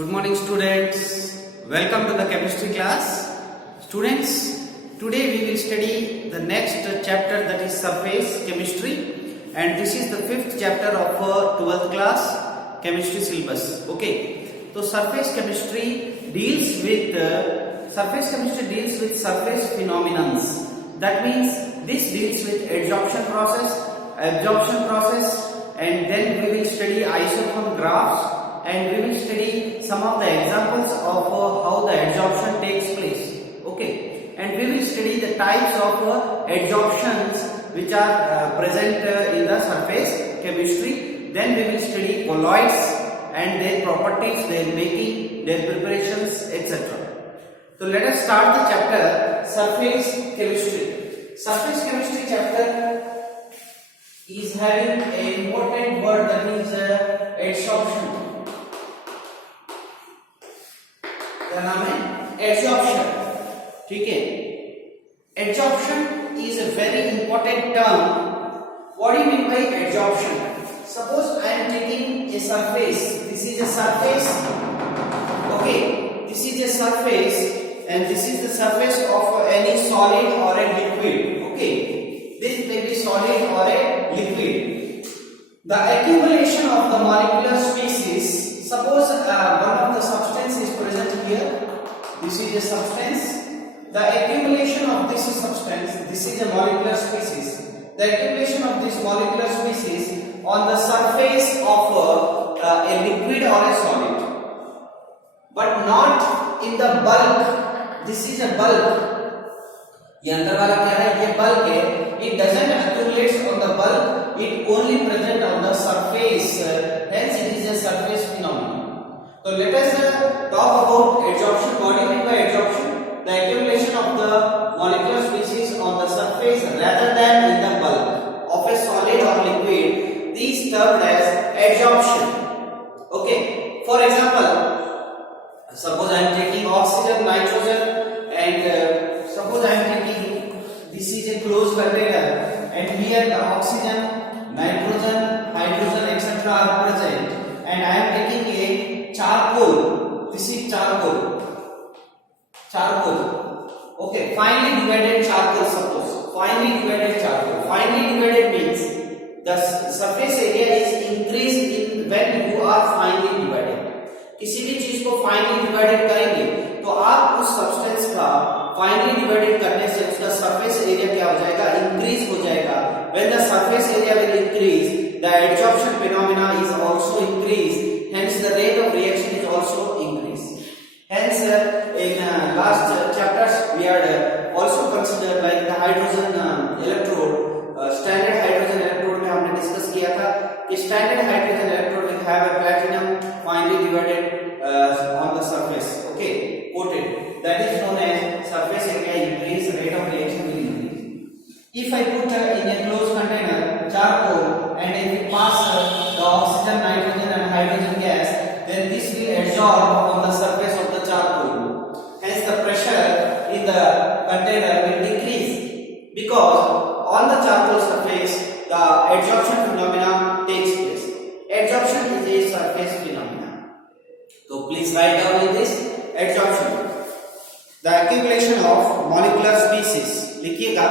Good morning students. Welcome to the chemistry class. Students, today we will study the next chapter, that is surface chemistry, and this is the fifth chapter of 12th class chemistry syllabus. Okay. So surface chemistry deals with surface phenomenons. That means this deals with adsorption process, absorption process, and then we will study isotherm graphs, and we will study some of the examples of how the adsorption takes place. Okay, and we will study the types of adsorptions which are present in the surface chemistry. Then we will study colloids and their properties, their making, their preparations, etc. So let us start the chapter surface chemistry. Surface chemistry chapter is having an important word, that is adsorption. क्या नाम है? Adsorption. ठीक है? Adsorption is a very important term. What do you mean by adsorption? Suppose I am taking a surface. This is a surface. Okay, this is a surface, and this is the surface of any solid or a liquid. Okay, this may be solid or a liquid. The accumulation of the molecular species. Suppose one of the substance is present here. This is a substance. The accumulation of this substance, this is a molecular species. The accumulation of this molecular species on the surface of a liquid or a solid, but not in the bulk. This is a bulk. ये अंदर वाला क्या है? ये bulk है. It doesn't accumulate on the bulk. It only present on the surface. Hence, it is a surface phenomenon. So let us talk about adsorption. What do you mean by adsorption? The accumulation of the molecular species on the surface rather than in the bulk of a solid or liquid. These termed as adsorption. Okay. For example, suppose I am taking oxygen, nitrogen, and suppose I am taking, this is a closed container, and here the oxygen, nitrogen, hydrogen, etc. are present, and I am taking a charcoal. This is charcoal. Okay, finely divided charcoal. Suppose finely divided charcoal. Finely divided means the surface area is increased in when you are finely divided. किसी भी चीज को finally divided करेंगे तो आप उस सब्सटेंस का finally divided करने से उसका सरफेस एरिया क्या हो जाएगा? इंक्रीज हो जाएगा. When the surface area will increase, the adsorption phenomena is also increased. Hence, the rate of reaction is also increased. Hence, in last chapters we had also considered like the hydrogen electrode. Standard hydrogen electrode में हमने डिस्कस किया था कि standard hydrogen electrode will have a platinum finely divided on the surface. Okay, coated. That is known as surface area increase, rate of reaction will increase. If I put in a closed container charcoal, and if it pass the oxygen, nitrogen and hydrogen gas, then this will adsorb on the surface of the charcoal. Hence the pressure in the container will decrease, because on the charcoal surface the adsorption phenomena takes place. Adsorption is a surface phenomena. So please write down in this adsorption. The accumulation of molecular species. लिखिएगा,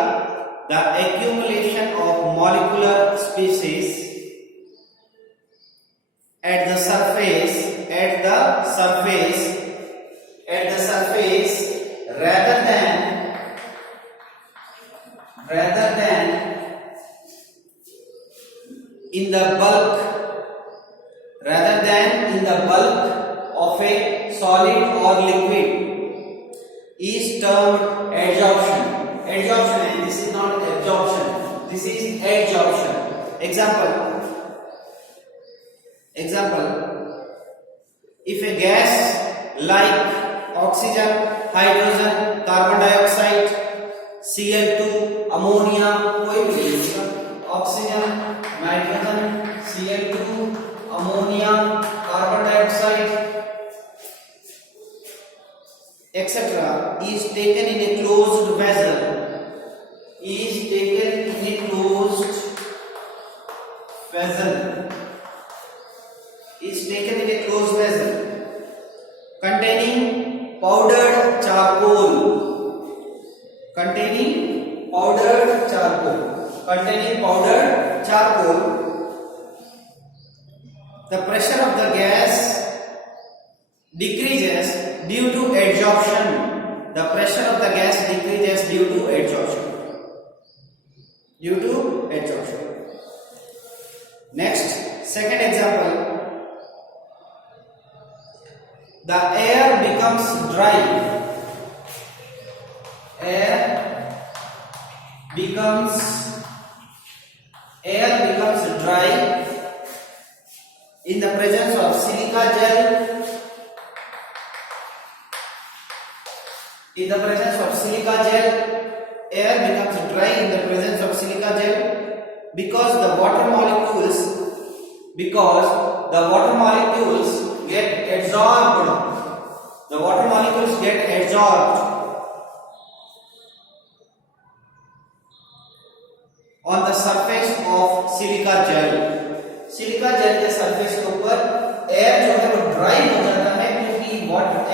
the accumulation of molecular species at the surface rather than in the bulk, of a solid or liquid is termed adsorption. Adsorption, and this is not absorption, this is adsorption. Example, if a gas like oxygen, hydrogen, carbon dioxide, Cl2, ammonia, कोई भी oxygen, nitrogen, Cl2, ammonia, carbon dioxide, etc. is taken in a closed vessel. containing powdered charcoal, containing powdered charcoal, containing powdered charcoal. The pressure of the gas decreases due to adsorption. The pressure of the gas decreases due to adsorption. Due to adsorption. Next, second example. The air becomes dry. Air becomes dry in the presence of silica gel. In the presence of silica gel, air becomes dry in the presence of silica gel because the water molecules get adsorbed. The water molecules get adsorbed on the surface of silica gel. Silica gel के surface के ऊपर एयर जो है वो ड्राई हो जाता है क्योंकि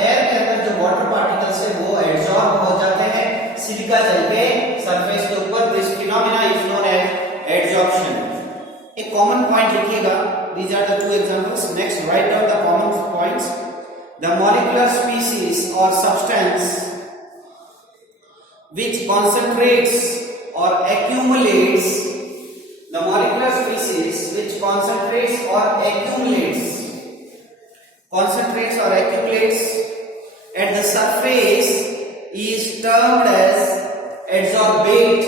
एयर के अंदर जो वाटर पार्टिकल्स है वो एब्जॉर्ब हो जाते हैं सिलिका जेल के सरफेस के ऊपर. This phenomena is known as absorption. एक कॉमन पॉइंट लिखिएगा. These are the two examples. Next, write down the common points. The molecular species or substance which concentrates or accumulates. The molecular species which concentrates or accumulates at the surface is termed as adsorbate.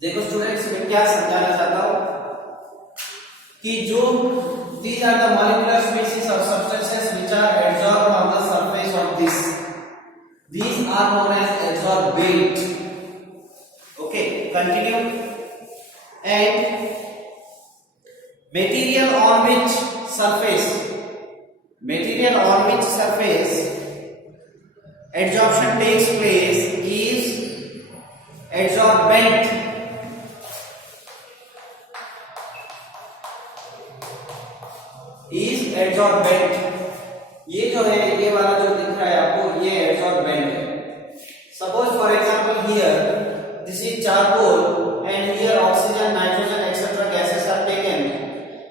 देखो स्टूडेंट्स, मैं क्या समझाना चाहता हूं कि जो these are the molecular species of substances which are adsorbed on the surface of this. These are known as adsorbate. Okay, continue. And material on which surface adsorption takes place is adsorbent. ये जो है, ये वाला जो दिख रहा है आपको, ये adsorbent है. Suppose for example here this is charcoal and here oxygen, nitrogen, etc. gases are taken.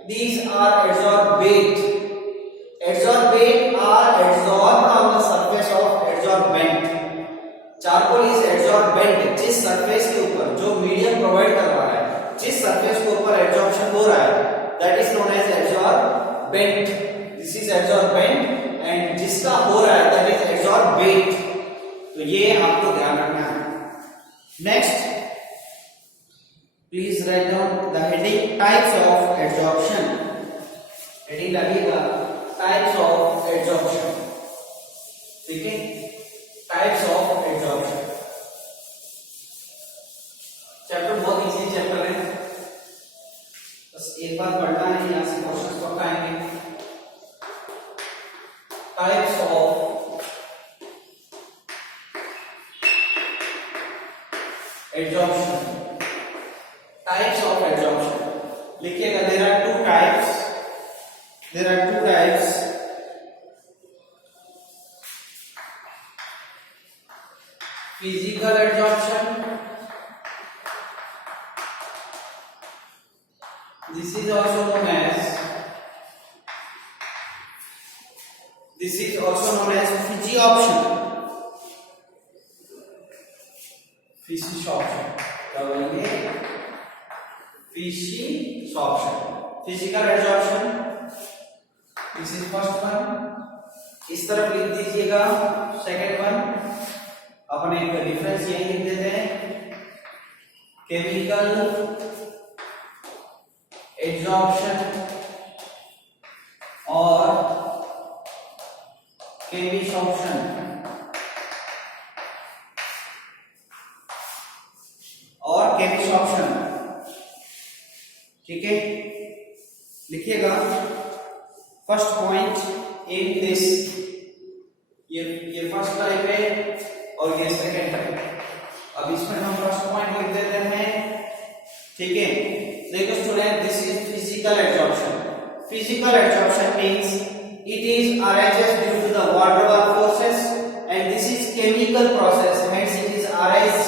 These are adsorbate. Adsorbate are adsorbed on the surface of adsorbent. Charcoal is adsorbent. जिस surface के ऊपर जो medium provide कर रहा है, जिस surface के ऊपर adsorption हो रहा है, that is known as adsorbent. This is adsorbent and जिसका हो रहा है that is adsorbate. तो ये आपको ध्यान रखना है. Next, please write down the heading types of adsorption. Heading लगेगा types of adsorption. ठीक है, types of adsorption. चैप्टर बहुत इजी चैप्टर है, बस एक बार पढ़ना है, यहाँ से क्वेश्चन पक्का आएंगे. Types of adsorption. Types of adsorption. लिखिएगा. There are two types. Physical adsorption. This is also known as physioption. क्या बोलेंगे? physioption. Physical adsorption. This is first one. इस तरफ लिख दीजिएगा. सेकेंड वन अपन एक डिफरेंस यही लिख देते हैं. केमिकल एब्जॉर्प्शन और केमिसॉर्प्शन. ठीक है, लिखिएगा. फर्स्ट पॉइंट इन दिस, ये फर्स्ट टाइप है और ये सेकेंड टाइप. अब इसमें हम फर्स्ट पॉइंट लिख देते हैं ठीक है, देखो student, this is physical absorption. Physical absorption means it is arises due to the van der Waals forces, and this is chemical process, hence it is arise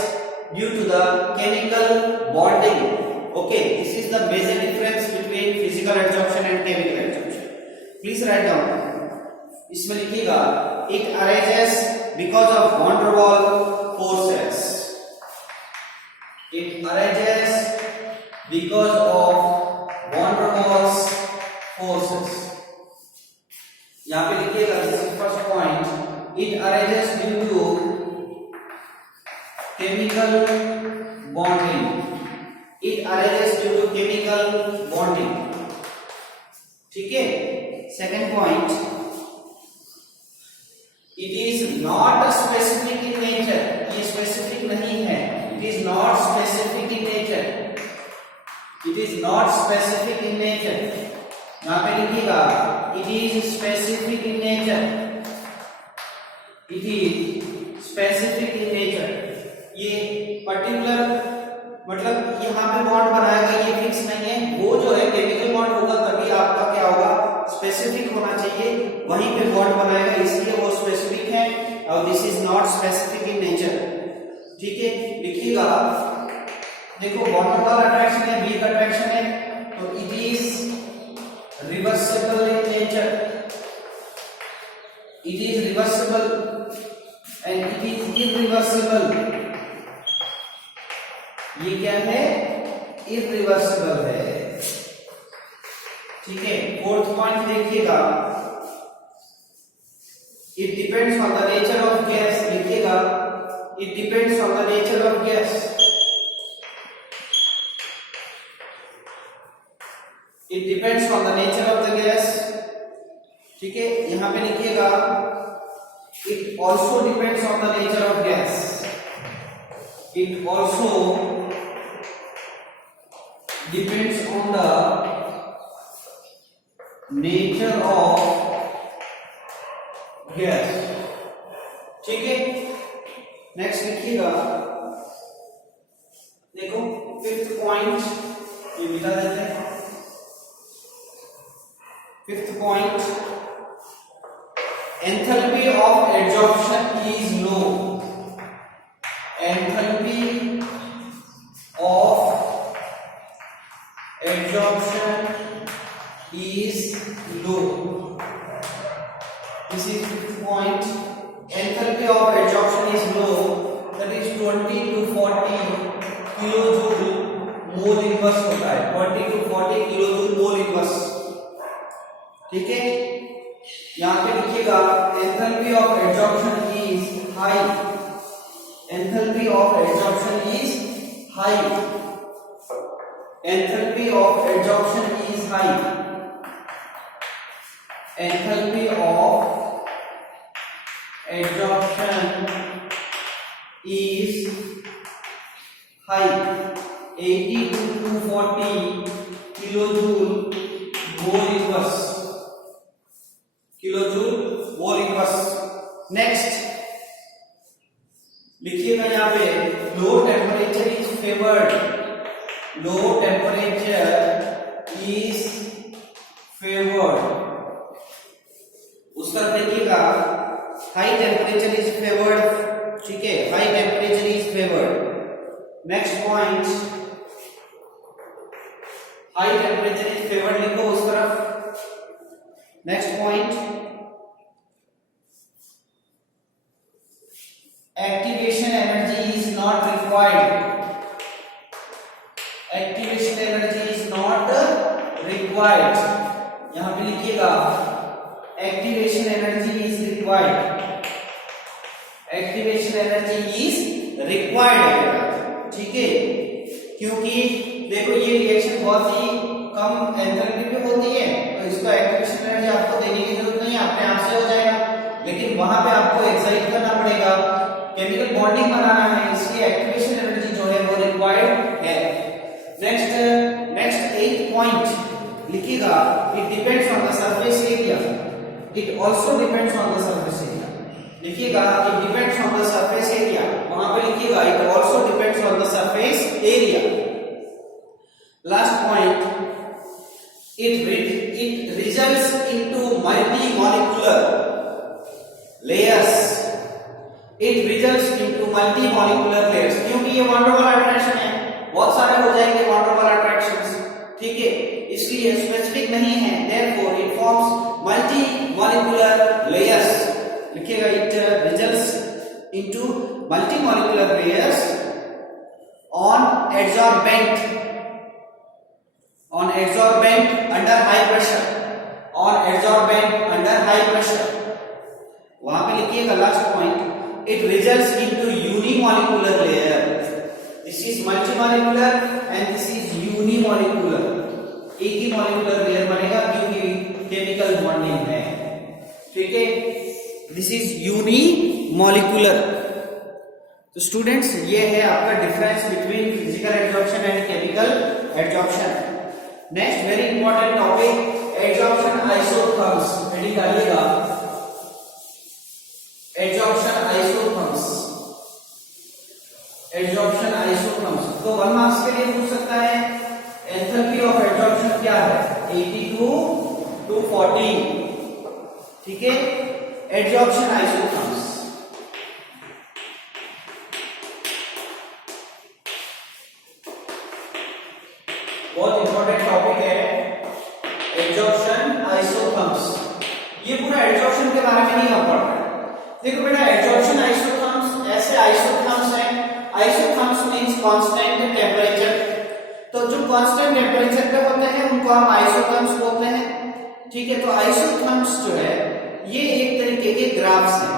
due to the chemical bonding. Okay, this is the major difference between physical adsorption and chemical adsorption. Please write down. इसमें लिखिएगा it arises because of van der Waals forces. It arises because of van der Waals forces. यहाँ पे लिखिएगा, this is first point, it arises due to chemical bonding. It arises due to chemical bonding. ठीक है. Second point, it is not specific in nature. ये specific नहीं है. It is not specific in nature. It is not specific in nature. यहाँ पे लिखिएगा it is specific in nature. It is specific in nature. ये पर्टिकुलर मतलब यहाँ पे बॉन्ड बनाएगा, ये फिक्स नहीं है. वो जो है केमिकल बॉन्ड होगा तभी आपका क्या होगा, स्पेसिफिक होना चाहिए, वहीं पे बॉन्ड बनाएगा, इसलिए वो स्पेसिफिक है. और this is not specific in nature. ठीक है, लिखिएगा. देखो van der Waals अट्रैक्शन है, वीक अट्रैक्शन है, तो it is reversible in nature. It is reversible and it is irreversible. ये क्या है, irreversible है. ठीक है. फोर्थ पॉइंट देखिएगा, it depends on the nature of gas. लिखिएगा, it depends on the nature of gas. It depends on the nature of the gas. ठीक है. यहां पे लिखिएगा, it also depends on the nature of gas. It also depends on the nature of gas. ठीक है. नेक्स्ट लिखिएगा, देखो fifth point ये मिटा देते हैं. Fifth point, enthalpy of adsorption is low. Enthalpy of adsorption is low. This is fifth point. Enthalpy of adsorption is low. That is 20 to 40 kilojoule mole inverse होता है. 20 to 40 kilojoule mole inverse. ठीक है. यहां पे लिखिएगा, enthalpy of adsorption is high. Enthalpy of adsorption is high. Enthalpy of adsorption is high. Enthalpy of adsorption is high. 80 to 240 kilojoule mole inverse. Kilojoule mole inverse. Next लिखिएगा, यहां पे low temperature is favoured. Low temperature is favoured. उसका देखिएगा, high temperature is favoured. ठीक है, high temperature is favoured. Next point, high temperature is favoured लिखो उस तरफ. Next point, activation energy is not required. Activation energy is not required. यहां पे लिखिएगा, activation energy is required. Activation energy is required. ठीक है, क्योंकि देखो ये रिएक्शन बहुत ही कम एंथैल्पी पे होती है, तो इसको एक्टिवेशन एनर्जी आपको देने की जरूरत नहीं है, अपने आप से हो जाएगा. लेकिन वहां पे आपको एक्साइट करना पड़ेगा, केमिकल बॉन्डिंग बनाना है, इसलिए एक्टिवेशन एनर्जी जो है वो रिक्वायर्ड है. नेक्स्ट 8 पॉइंट लिखिएगा, it depends on the surface area. It also depends on the surface area. लिखिएगा, it depends on the surface area. वहां पे लिखिएगा, it also depends on the surface area. molecular layers, it results into multi molecular layers. क्योंकि ये von der वाल अट्रैक्शन है, बहुत सारे हो जाएंगे वॉन डेर वाल अट्रैक्शंस, ठीक है, इसलिए स्पेसिफिक नहीं है, therefore it forms multi molecular layers. लिखिएगा, it results into multi molecular layers on adsorbent under high pressure, on adsorbent under high pressure. वहां पे लिखिएगा last point, it results into unimolecular layer. This is multimolecular and this is unimolecular. एक ही molecular layer बनेगा क्योंकि chemical bonding है, ठीक है, this is unimolecular. तो स्टूडेंट्स ये है आपका difference between physical adsorption and chemical adsorption. Next very important topic, adsorption isotherms. Heading डालिएगा, एडजॉर्प्शन आइसोथर्म्स. एडजॉर्प्शन आइसोथर्म्स तो 1 मार्क्स के लिए पूछ सकता है. एंथैल्पी ऑफ एडजॉर्प्शन क्या है? 82 to 14, ठीक है. एडजॉर्प्शन आइसोथर्म्स बहुत इंपॉर्टेंट टॉपिक है. एडजॉर्प्शन आइसोथर्म्स, ये पूरा एडजॉर्प्शन के बारे में नहीं आप पढ़ रहे. देखो बेटा, एडजॉर्प्शन आइसोथर्म्स ऐसे आइसोथर्म्स हैं. Isotherms means constant temperature. तो जो कांस्टेंट टेंपरेचर पे होते हैं उनको हम आइसोथर्म्स बोलते हैं, ठीक है. तो आइसोथर्म्स जो है ये एक तरीके के ग्राफ्स हैं.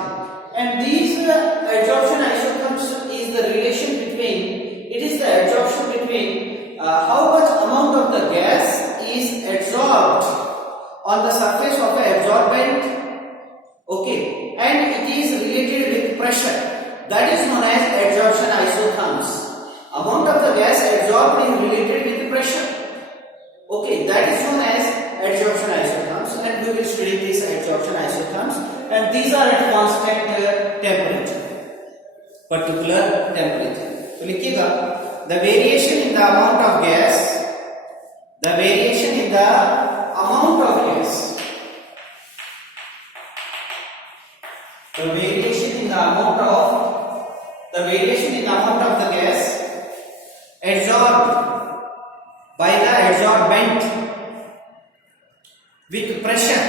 And these adsorption isotherms is the relation between, it is the adsorption between how much amount of the gas is adsorbed on the surface of an adsorbent, okay, and it is related with pressure. That is known as adsorption isotherms. Amount of the gas adsorbed is related with pressure, okay, that is known as adsorption isotherms, and we will study these adsorption isotherms, and these are at constant temperature, particular temperature. तो लिखिएगा, the variation in the amount of gas, the variation in the amount of gas, the variation in the amount of the gas adsorbed by the adsorbent with pressure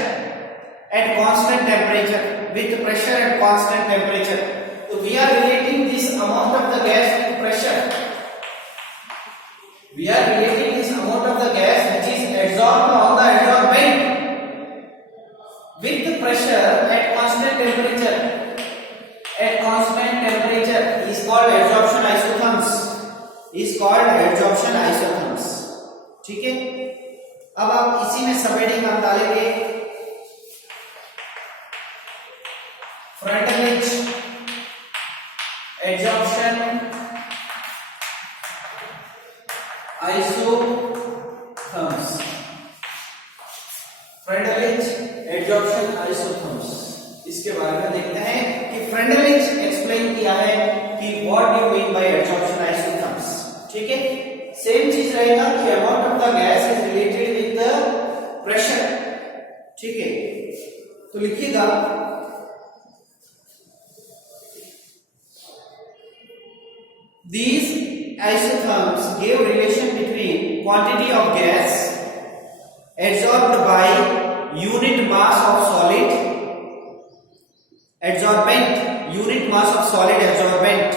at constant temperature, with pressure at constant temperature. So we are relating this amount of the gas with pressure. We are relating this amount of the gas which is adsorbed on the adsorbent with the pressure at constant temperature. At constant temperature is called adsorption isotherms. Is called adsorption isotherms. ठीक है. अब आप इसी में सब हेडिंग आप डालेंगे. Frontal edge adsorption isotherms. Frontal edge adsorption isotherms, इसके बारे में देखते हैं कि Frontal edge एक्सप्लेन किया है कि what do you mean by adsorption isotherms, ठीक है. सेम चीज रहेगा कि amount of the gas is related with the pressure, ठीक है. तो लिखिएगा, these isotherms give relation between quantity of gas adsorbed by unit mass of solid adsorbent, unit mass of solid adsorbent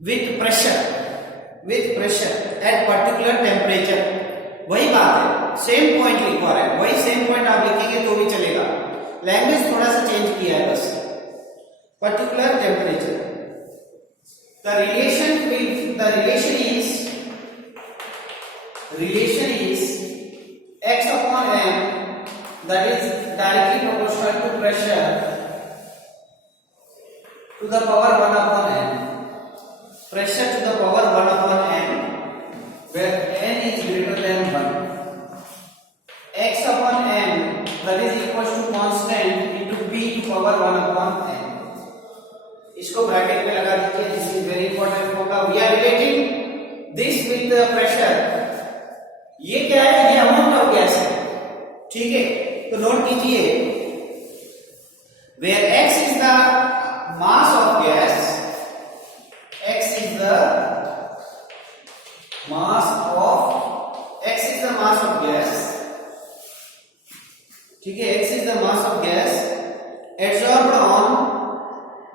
with pressure at particular temperature. वही बात है, same point लिखवा रहे हैं, वही सेम पॉइंट आप लिखेंगे तो भी चलेगा. लैंग्वेज थोड़ा सा चेंज किया है बस. Particular temperature, the relation is x upon m, that is directly proportional to pressure to the power 1 upon n. Pressure to the power 1 upon n, where n is greater than 1. X upon m, that is equals to constant into p to power 1 upon n. इसको bracket में लगा दीजिए. This is very important होगा. We are relating this with pressure. ये क्या है? ये amount of gas है. ठीक है, तो नोट कीजिए, where x is the mass of gas, x is the mass of gas, ठीक है, x is the mass of gas adsorbed on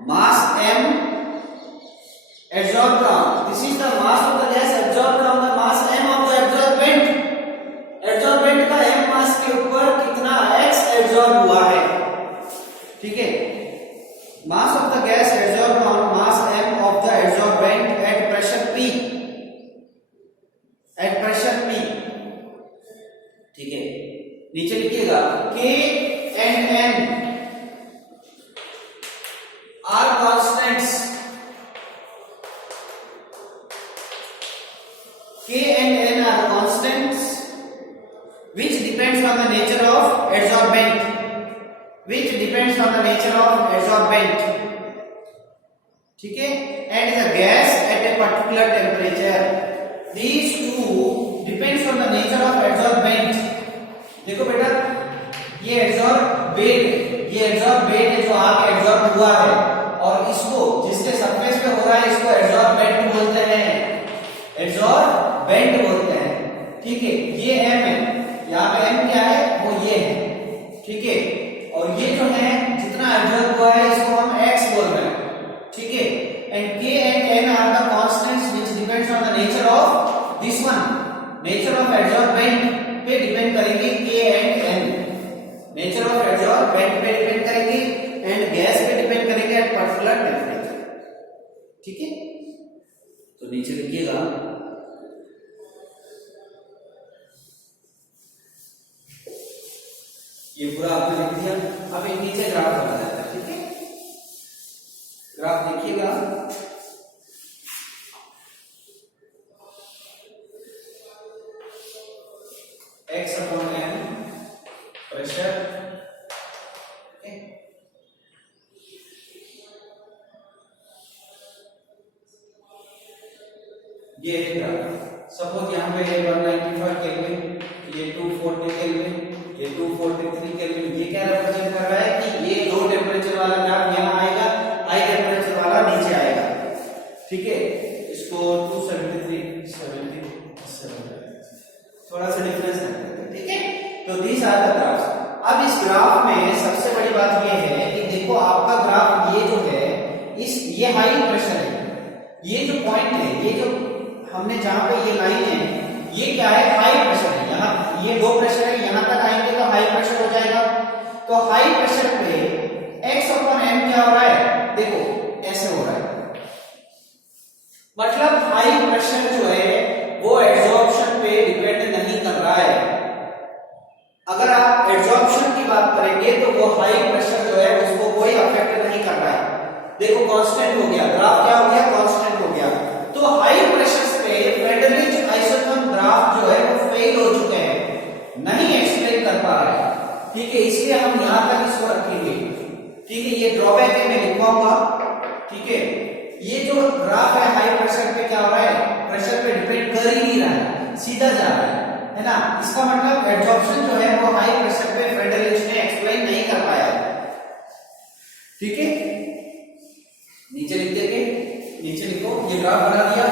mass m, adsorbed on, this is the mass of the gas adsorbed on the mass m of the adsorbent, adsorbent का m मास के ऊपर कितना x adsorb हुआ है, ठीक है, mass of the gas adsorbed on mass m of the adsorbent at pressure p, at pressure p, ठीक है, नीचे लिखिएगा k and n are constants, k and n are constants which depends on the nature of adsorbent, which depends on the nature of adsorbent, ठीक है, and the gas at a particular temperature, these two depends on the nature of adsorbent। देखो बेटा, ये एड्सॉर्बेंट है जो आके एड्सॉर्ब हुआ है, और इसको जिसके सरफेस पे हो रहा है इसको एड्सॉर्बेंट बोलते हैं, एड्सॉर्बेंट बोलते हैं, ठीक है, ये m है, यहाँ पे m क्या है, वो ये है, ठीक है, और ये जो है जितना एड्सॉर्ब हुआ है इसको हम x बोल रहे हैं, ठीक है, and k and n are the constants which depends on the nature of this one, nature of adsorbent पे डिपेंड करेंगे k and n, nature of adsorbent पे डिपेंड करेंगे एंड गैस पे डिपेंड करेंगे एट पर्टिकुलर टेंपरेचर, ठीक है, तो नीचे लिखिएगा ये पूरा आपने लिख दिया। अब एक नीचे ग्राफ बना जाता है, ठीक है, ग्राफ देखिएगा, x अपॉन n प्रेशर, ये है ग्राफ, सपोज यहाँ पे 195 केल्विन, ये 240 केल्विन, ये 243 केल्विन, ये क्या रिप्रेजेंट कर रहा है कि ये लो टेम्परेचर वाला ग्राफ यहाँ आएगा, हाई टेम्परेचर वाला नीचे आएगा, ठीक है, इसको 273 थोड़ा सा डिफरेंस है, ठीक है, तो दिस आर द ग्राफ्स। अब इस ग्राफ में सबसे बड़ी बात ये है कि देखो आपका ग्राफ ये जो है ये हाई प्रेशर है, ये जो पॉइंट है, ये जो हमने जहां पे ये लाइन है, ये क्या है, हाई प्रेशर है, यहाँ ये लो प्रेशर है, यहां तक आएंगे तो हाई प्रेशर हो जाएगा, तो हाई प्रेशर पे x अपॉन m क्या हो रहा है, देखो ऐसे हो रहा है, मतलब हाई प्रेशर जो है वो एड्सॉर्प्शन पे डिपेंड नहीं कर रहा है। अगर आप एड्सॉर्प्शन की बात करेंगे तो वो हाई प्रेशर जो है उसको कोई अफेक्ट नहीं कर रहा है, देखो कांस्टेंट हो गया, ग्राफ क्या हो गया, कांस्टेंट हो गया, तो हाई प्रेशर पे फ्रेडरिच आइसोथर्म ग्राफ जो है वो फेल हो चुके हैं, नहीं एक्सप्लेन कर पा रहे हैं, ठीक है, इसलिए हम यहां तक इसको रखेंगे, ठीक है, ये ड्रॉबैक है, मैं लिखवाऊंगा, ठीक है, ये जो ग्राफ है हाई प्रेशर पे क्या हो रहा है, प्रेशर पे डिपेंड कर ही नहीं रहा है, सीधा जा रहा है ना, इसका मतलब एड्सॉर्प्शन जो है वो हाई प्रेशर पे फ्रेडरिच ने एक्सप्लेन नहीं कर पाया, ठीक है, नीचे लिख देंगे, नीचे लिखो, ये ग्राफ बना दिया,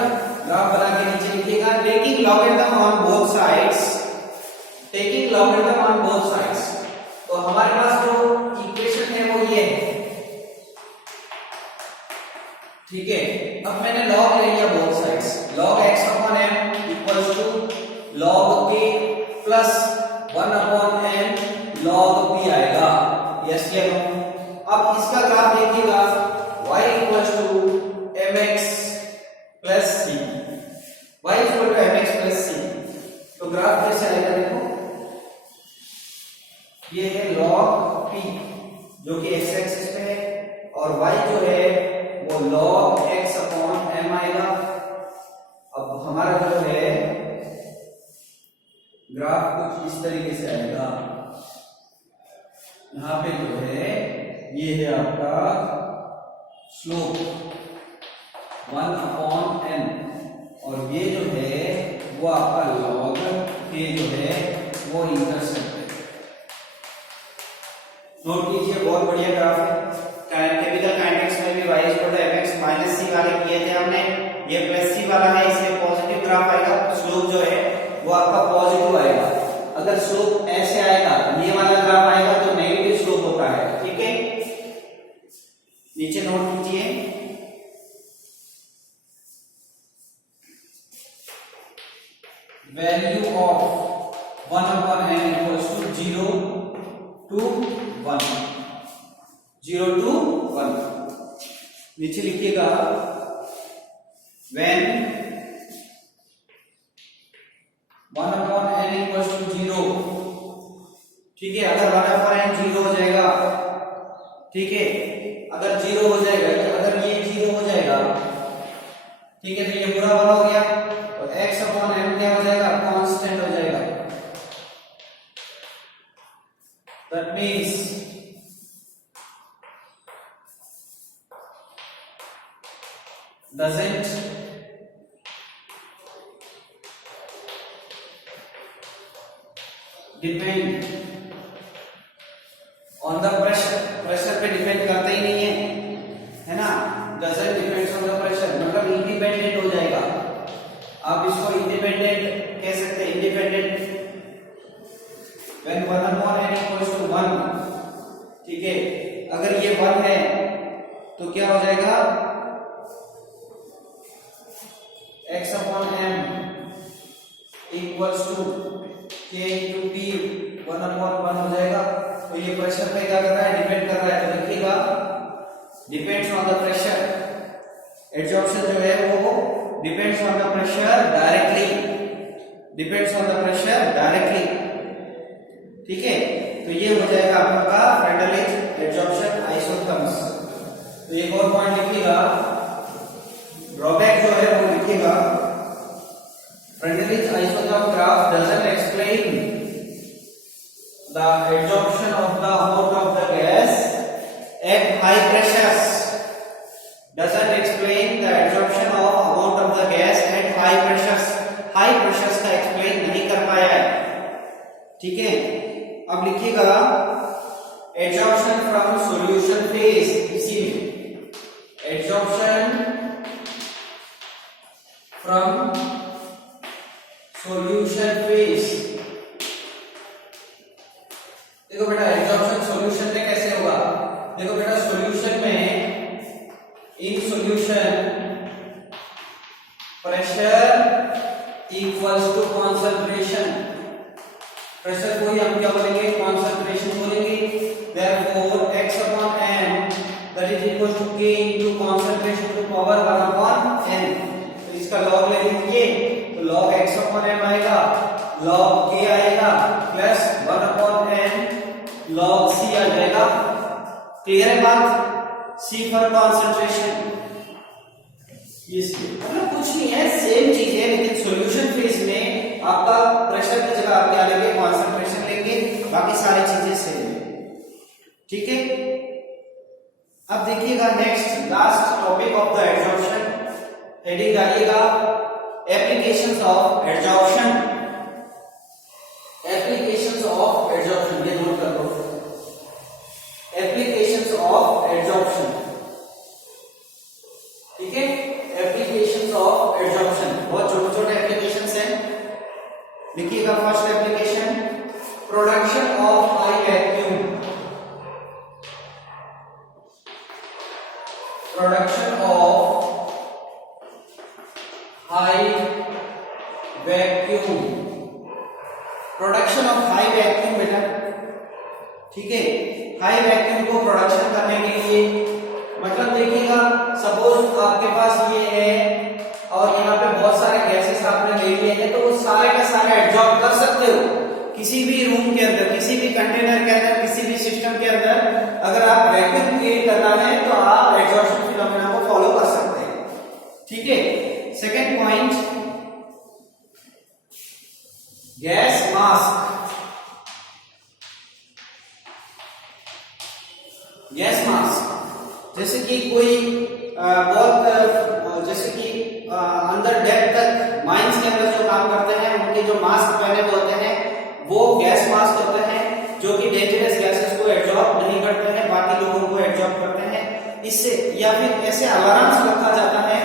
ग्राफ बना के नीचे लिखिएगा taking logarithm on both sides, taking logarithm on both sides, तो हमारे पास जो इक्वेशन है वो ये है, ठीक है, अब मैंने लॉग ले लिया both sides, log x upon m equals to log k plus 1 upon n log p आएगा, यस या नो। अब इसका ग्राफ देखिएगा y equals to mx plus c, y equal to mx plus c, तो graph कैसे आएगा, देखो ये है लॉग p जो कि x एक्सिस पे है, और y जो है वो log x अपॉन m आएगा। अब हमारा जो है ग्राफ कुछ इस तरीके से आएगा, यहाँ पे जो है ये है आपका स्लोप 1 अपॉन n, और ये जो है वो आपका log k जो है वो इंटरसेप्ट है, नोट कीजिए, बहुत बढ़िया ग्राफ है। केमिकल काइनेटिक्स में भी y mx माइनस सी वाले किए थे हमने, ये प्लस सी वाला है, इसलिए पॉजिटिव ग्राफ आएगा, स्लोप जो है वो आपका पॉजिटिव आएगा। अगर स्लोप ऐसे आएगा, ये वाला ग्राफ आएगा तो नेगेटिव स्लोप होता है, ठीक है। नीचे नोट कीजिए, value of 1/n equals to 0 to 1, 0 to 1। नीचे लिखिएगा when 1/n इक्वल्स टू 0, ठीक है। अगर 1/n 0 हो जाएगा, ठीक है, अगर 0 हो जाएगा, अगर ये 0 हो जाएगा, ठीक है, तो ये पूरा वाला हो गया, तो x/m क्या हो जाएगा, कांस्टेंट हो जाएगा। That means doesn't depend on the pressure, pressure पे डिपेंड करता ही नहीं है ना, doesn't depend on the pressure, मतलब इंडिपेंडेंट हो जाएगा। आप इसको इंडिपेंडेंट कह सकते हैं, independent when 1/n equals to 1, ठीक है। अगर ये 1 है तो क्या हो जाएगा, x/m equals to k into p 1/1 हो जाएगा। तो ये प्रेशर पे क्या कर रहा है, डिपेंड कर रहा है, तो लिखिएगा depends on the pressure. Absorption जो है वो depends on the pressure directly, depends on the pressure directly, ठीक है। तो ये हो जाएगा आपका फ्रेंडलिज एब्जॉर्प्शन आइसोथर्म्स। तो एक और पॉइंट लिखिएगा, ड्रॉबैक जो है वो लिखिएगा, Freundlich isotherm graph doesn't explain the absorption of the amount of the gas at high pressures, doesn't explain the absorption of amount of the gas at high pressures. High pressures का explain नहीं कर पाया है, ठीक है। अब लिखिएगा absorption from solution phase, इसी में एब्जॉर्प्शन फ्रॉम सॉल्यूशन फेज। देखो बेटा, एब्जॉर्प्शन सॉल्यूशन में कैसे होगा, देखो बेटा, सॉल्यूशन में in solution pressure equals to concentration, pressure को ही हम क्या बोलेंगे, कॉन्सेंट्रेशन बोलेंगे। therefore x/m that is equal to k into concentration to power 1/n। तो इसका log ले लीजिए, तो log x/m आएगा, log k आएगा, प्लस 1/n log c आ जाएगा। क्लियर है बात? c फॉर कॉन्सेंट्रेशन, मतलब कुछ नहीं है, सेम चीज है, लेकिन सॉल्यूशन फेज में आपका प्रेशर की जगह आप क्या लेंगे, कॉन्सेंट्रेशन लेंगे, बाकी सारी चीजें सेम है, ठीक है। अब देखिएगा next last topic of the absorption, heading डालिएगा applications of absorption, applications of absorption, ये नोट कर लो, एप्लीकेशंस ऑफ एब्जॉर्प्शन, ठीक है। एप्लीकेशंस ऑफ एब्जॉर्प्शन, बहुत छोटे छोटे एप्लीकेशंस हैं, लिखिएगा। First application, production of high vacuum, production of high vacuum, production of high vacuum बेटा, ठीक है। हाई वैक्यूम को प्रोडक्शन करने के लिए, मतलब देखिएगा, सपोज आपके पास ये है और यहाँ पे बहुत सारे गैसेस आपने ले लिए हैं, तो वो सारे का सारे एब्जॉर्ब कर सकते हो किसी भी रूम के अंदर, किसी भी कंटेनर के अंदर, किसी भी सिस्टम के अंदर। अगर आप वैक्यूम क्रिएट करना है तो आप एब्जॉर्प्शन फिनोमेना को फॉलो कर सकते हैं, ठीक है। Second point, gas mask, gas mask, जैसे कि कोई बहुत जैसे कि अंदर डेप्थ तक माइंस के अंदर जो काम करते हैं, उनके जो मास्क पहने हुए होते हैं वो गैस मास्क होते हैं, जो कि डेंजरस गैसेस को एब्जॉर्ब नहीं या फिर ऐसे अलार्म्स रखा जाता है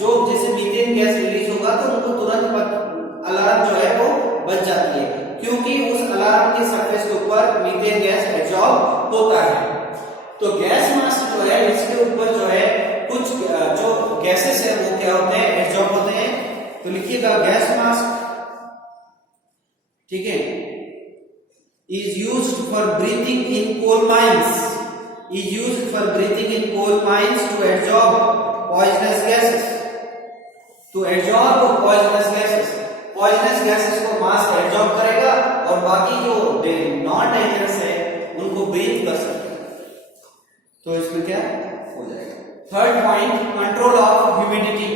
जो जैसे मीथेन गैस रिलीज होगा तो उनको तुरंत अलार्म जो है वो बज जाती है, क्योंकि उस अलार्म के सरफेस के ऊपर मीथेन गैस एब्जॉर्ब होता है। तो गैस मास्क जो है इसके ऊपर जो है कुछ जो गैसेस है वो क्या होते हैं, एब्जॉर्ब होते हैं। तो लिखिएगा गैस मास्क, ठीक है, is used for breathing in coal mines, is used for breathing in coal mines to absorb poisonous gases, to absorb poisonous gases, poisonous gases को मास्क एब्जॉर्ब करेगा और बाकी जो नॉन डेंजरस है उनको ब्रीथ कर सकते हैं। तो इसमें क्या हो जाएगा। Third point, control of humidity,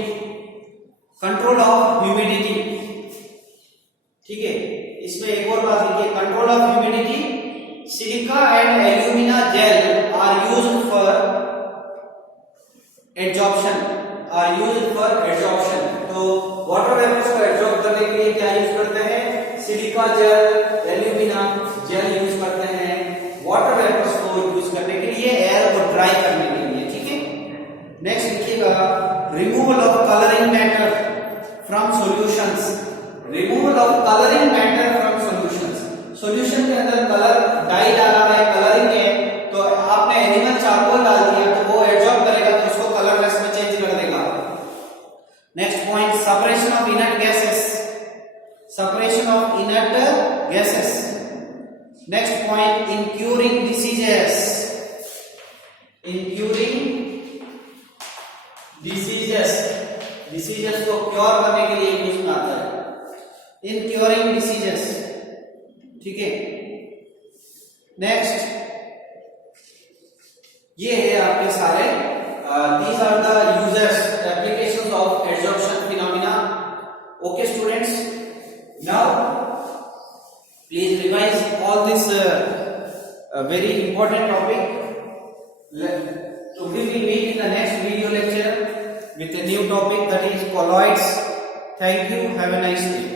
control of humidity, ठीक है। इसमें एक और बात लिखिए, control of humidity, silica and alumina gel are used for absorption, are used for absorption. तो वाटर वेपर्स को एब्जॉर्ब करने के लिए क्या यूज करते हैं, silica gel, alumina gel use करते हैं वाटर वेपर्स को यूज करने के लिए, एयर को ड्राई करने के लिए, ठीक है। नेक्स्ट लिखिएगा, removal of colouring matter from solutions, removal of colouring matter from solutions. Solution के अंदर कलर डाई डाला है, कलरिंग है, तो आपने एनिमल चारकोल डाल दिया तो वो एब्जॉर्ब करेगा तो उसको कलरलेस में चेंज कर देगा। Next point, separation of inert gases, separation of inert gases. Next point, in curing diseases, in curing diseases, diseases को क्योर करने के लिए यूज में आता है, इन क्योरिंग डिसीजेस, ठीक है। नेक्स्ट, ये है आपके सारे these are the users applications of adsorption phenomena. Okay students, now please revise all this very important topic. So we will meet in the next video lecture with a new topic, that is colloids. Thank you, have a nice day.